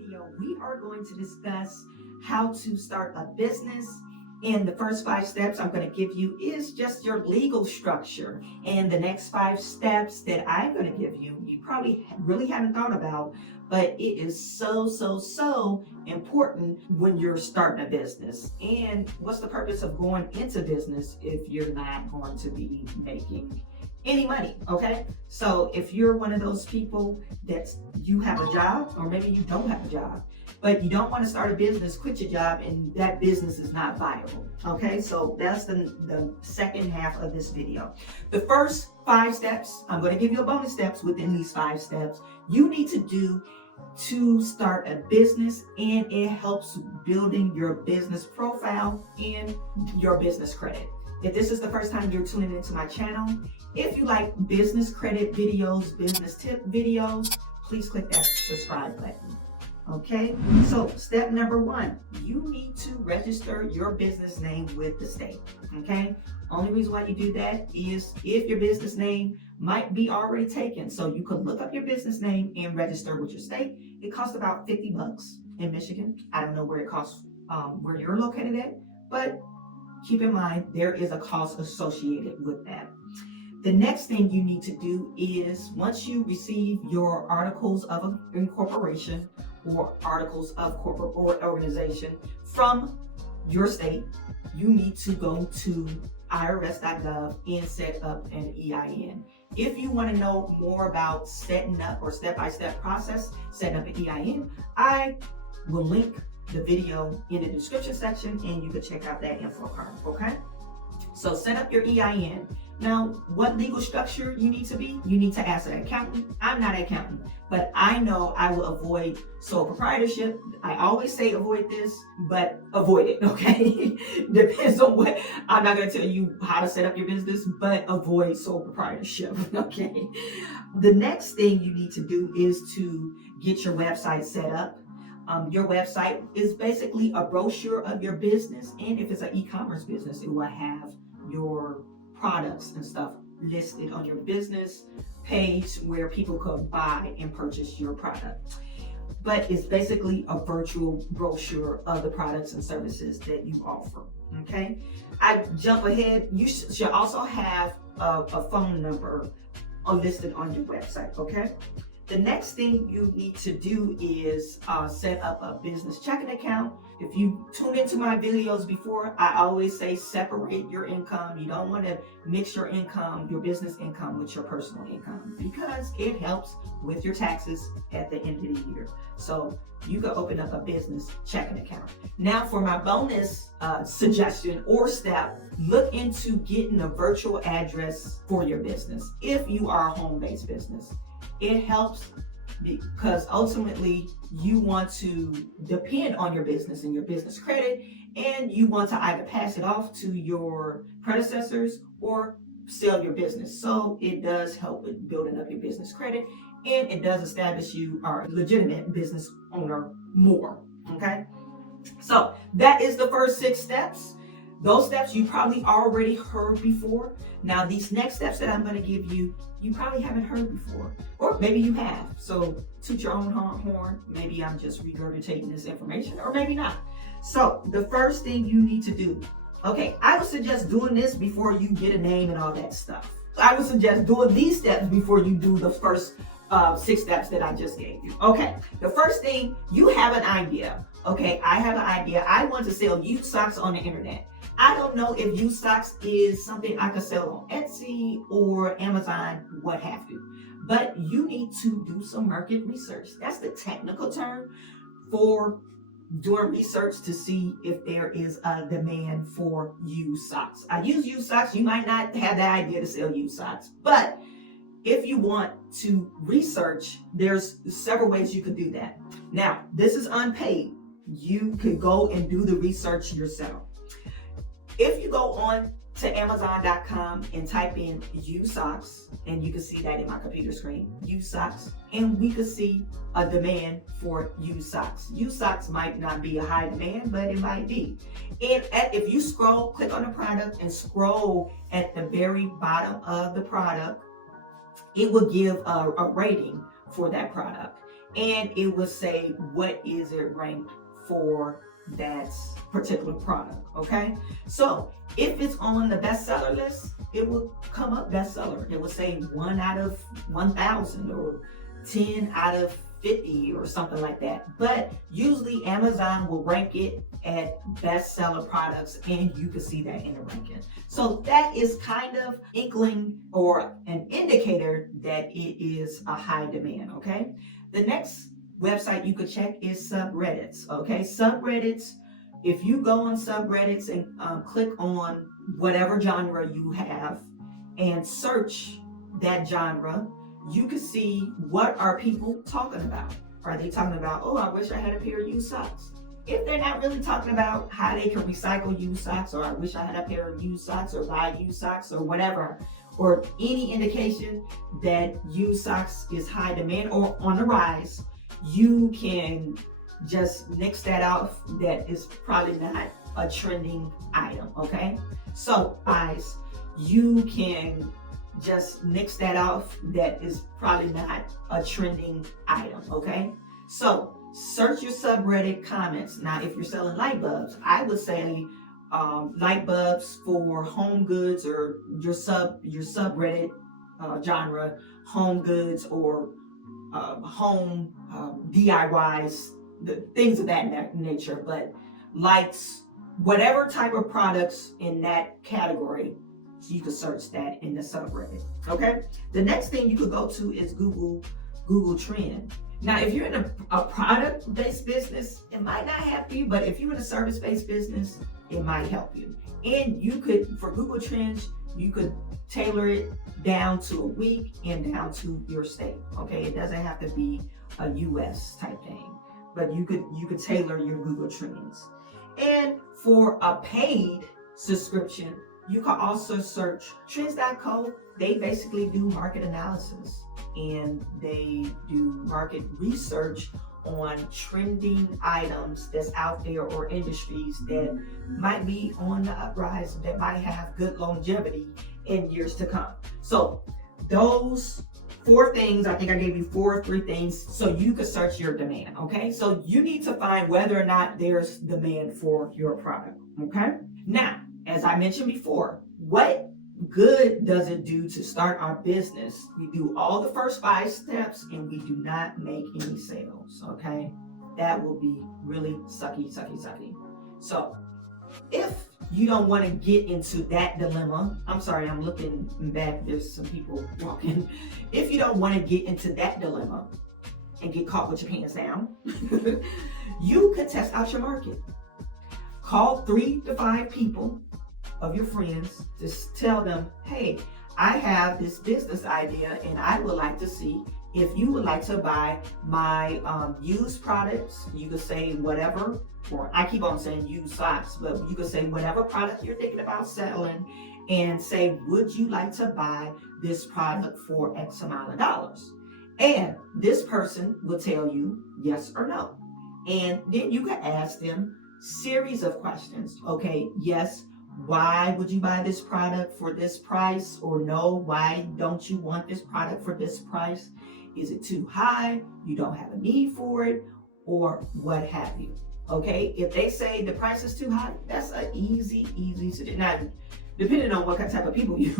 video, we are going to discuss how to start a business. And the first 5 steps I'm going to give you is just your legal structure. And the next 5 steps that I'm going to give you, you probably really haven't thought about, but it is so important when you're starting a business. And what's the purpose of going into business if you're not going to be making any money? Okay, so if you're one of those people that you have a job, or maybe you don't have a job, but you don't want to start a business, quit your job, and that business is not viable. Okay, so that's the second half of this video. The first 5 steps, I'm going to give you a bonus steps within these 5 steps you need to do to start a business, and it helps building your business profile and your business credit. If this is the first time you're tuning into my channel, if you like business credit videos, business tip videos, please click that subscribe button. Okay, so step number 1, you need to register your business name with the state. Okay, only reason why you do that is if your business name might be already taken. So you could look up your business name and register with your state. It costs about $50 in Michigan. I don't know where it costs, where you're located at, but keep in mind there is a cost associated with that. The next thing you need to do is, once you receive your articles of incorporation or articles of corporate or organization from your state, you need to go to irs.gov and set up an EIN. If you want to know more about setting up or step-by-step process, setting up an EIN, I will link the video in the description section and you can check out that info card. Okay, so set up your EIN. Now, what legal structure you need to be? You need to ask an accountant. I'm not an accountant, but I know I will avoid sole proprietorship. I always say avoid this, but avoid it, okay? Depends on what, I'm not gonna tell you how to set up your business, but avoid sole proprietorship, okay? The next thing you need to do is to get your website set up. Your website is basically a brochure of your business, and if it's an e-commerce business, it will have your products and stuff listed on your business page where people could buy and purchase your product. But it's basically a virtual brochure of the products and services that you offer. Okay, I jump ahead. You should also have a phone number listed on your website. Okay, the next thing you need to do is set up a business checking account. If you tune into my videos before, I always say separate your income. You don't want to mix your income, your business income, with your personal income, because it helps with your taxes at the end of the year. So you can open up a business checking account. Now for my bonus suggestion or step, look into getting a virtual address for your business if you are a home-based business. It helps because ultimately you want to depend on your business and your business credit, and you want to either pass it off to your predecessors or sell your business. So it does help with building up your business credit, and it does establish you are a legitimate business owner more. Okay, so that is the first 6 steps. Those steps you probably already heard before. Now these next steps that I'm going to give you, you probably haven't heard before, or maybe you have. So toot your own horn. Maybe I'm just regurgitating this information, or maybe not. So the first thing you need to do, okay, I would suggest doing this before you get a name and all that stuff. I would suggest doing these steps before you do the first 6 steps that I just gave you. Okay, the first thing, you have an idea. Okay, I have an idea. I want to sell used socks on the internet. I don't know if used socks is something I could sell on Etsy or Amazon, what have you. But you need to do some market research. That's the technical term for doing research to see if there is a demand for used socks. I use used socks. You might not have the idea to sell used socks, but if you want to research, there's several ways you could do that. Now, this is unpaid. You could go and do the research yourself. If you go on to Amazon.com and type in used socks, and you can see that in my computer screen, used socks, and we could see a demand for used socks. Used socks might not be a high demand, but it might be. And if you scroll, click on the product and scroll at the very bottom of the product, it will give a rating for that product. and it will say what is it ranked for that particular product. Okay, so if it's on the bestseller list, it will come up bestseller. It will say 1 out of 1,000 or 10 out of 50 or something like that. But usually Amazon will rank it at bestseller products, and you can see that in the ranking. So that is kind of inkling or an indicator that it is a high demand. Okay, the next website you could check is subreddits. Okay, subreddits, if you go on subreddits and click on whatever genre you have and search that genre, you can see what are people talking about. Are they talking about, oh, I wish I had a pair of used socks? If they're not really talking about how they can recycle used socks, or I wish I had a pair of used socks, or buy used socks, or whatever, or any indication that used socks is high demand or on the rise, you can just nix that off. That is probably not a trending item. Okay, so guys, you can just nix that off. That is probably not a trending item. Okay, so search your subreddit comments. Now, if you're selling light bulbs, I would say light bulbs for home goods, or your subreddit genre, home goods, or home DIYs, things of that nature. But lights, whatever type of products in that category, you can search that in the subreddit. Okay, the next thing you could go to is Google Trend. Now, if you're in a product-based business, it might not help you, but if you're in a service-based business, it might help you. And you could, for Google Trends, you could tailor it down to a week and down to your state. Okay, it doesn't have to be a US type thing, but you could tailor your Google Trends. And for a paid subscription, you can also search trends.co. They basically do market analysis, and they do market research on trending items that's out there, or industries that might be on the uprise, that might have good longevity in years to come. So those 4 things, I think I gave you 3 things, so you can search your demand. Okay, so you need to find whether or not there's demand for your product. Okay, now, as I mentioned before, what good does it do to start our business? We do all the first 5 steps and we do not make any sales. Okay, that will be really sucky. So if you don't want to get into that dilemma, I'm sorry, I'm looking back, there's some people walking. If you don't want to get into that dilemma and get caught with your pants down, you can test out your market. Call 3 to 5 people of your friends. Just tell them, hey, I have this business idea and I would like to see if you would like to buy my used products. You could say whatever, or I keep on saying used socks, but you could say whatever product you're thinking about selling, and say, would you like to buy this product for X amount of dollars? And this person will tell you yes or no. And then you can ask them series of questions. Okay, yes, why would you buy this product for this price? Or no, why don't you want this product for this price? Is it too high? You don't have a need for it, or what have you. Okay, if they say the price is too high, that's an easy suggestion. Now, depending on what type of people you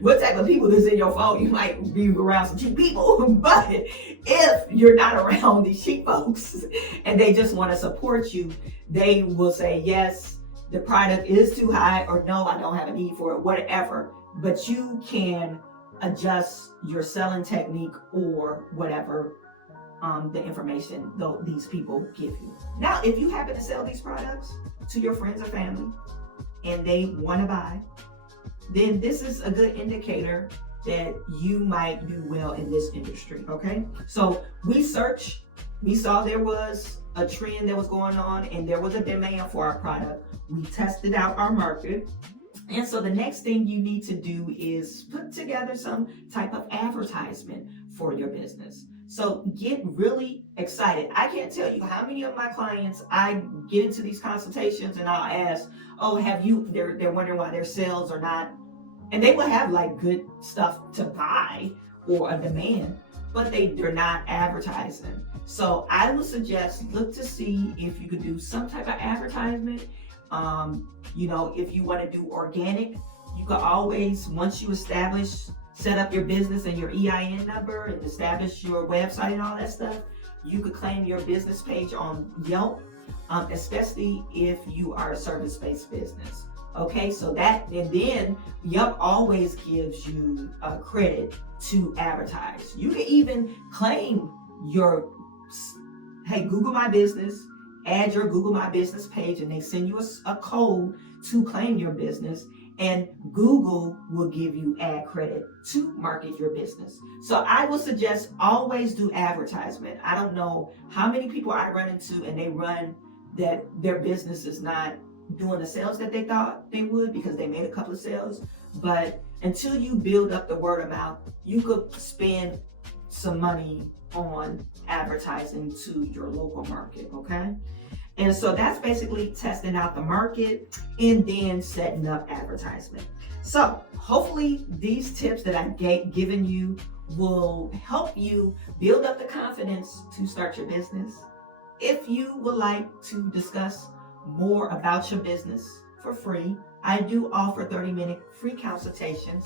what type of people is in your phone, you might be around some cheap people. But if you're not around these cheap folks and they just want to support you, they will say yes, the product is too high, or no, I don't have a need for it, whatever. But you can adjust your selling technique or whatever the information these people give you. Now, if you happen to sell these products to your friends or family and they want to buy, then this is a good indicator that you might do well in this industry. Okay, so we saw there was a trend that was going on and there was a demand for our product. We tested out our market. And so the next thing you need to do is put together some type of advertisement for your business. So get really excited. I can't tell you how many of my clients, I get into these consultations and I'll ask, oh, they're wondering why their sales are not, and they will have like good stuff to buy or a demand, but they're not advertising. So I would suggest look to see if you could do some type of advertisement. If you want to do organic, you could always, once you set up your business and your EIN number and establish your website and all that stuff, you could claim your business page on Yelp, especially if you are a service-based business. Okay, so and then Yelp always gives you credit to advertise. You can even claim hey, Google My Business, add your Google My Business page, and they send you a code to claim your business, and Google will give you ad credit to market your business. So I would suggest always do advertisement. I don't know how many people I run into and they run that their business is not doing the sales that they thought they would because they made a couple of sales. But until you build up the word of mouth, you could spend some money on advertising to your local market, okay? And so that's basically testing out the market and then setting up advertisement. So hopefully these tips that I've given you will help you build up the confidence to start your business. If you would like to discuss more about your business for free, I do offer 30-minute free consultations.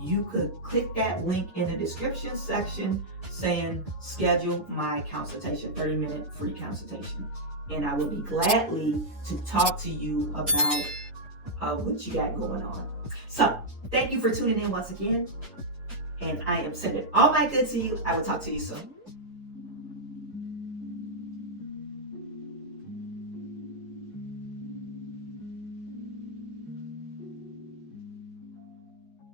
You could click that link in the description section saying schedule my consultation, 30-minute free consultation. And I will be gladly to talk to you about what you got going on. So thank you for tuning in once again. And I am sending all my good to you. I will talk to you soon.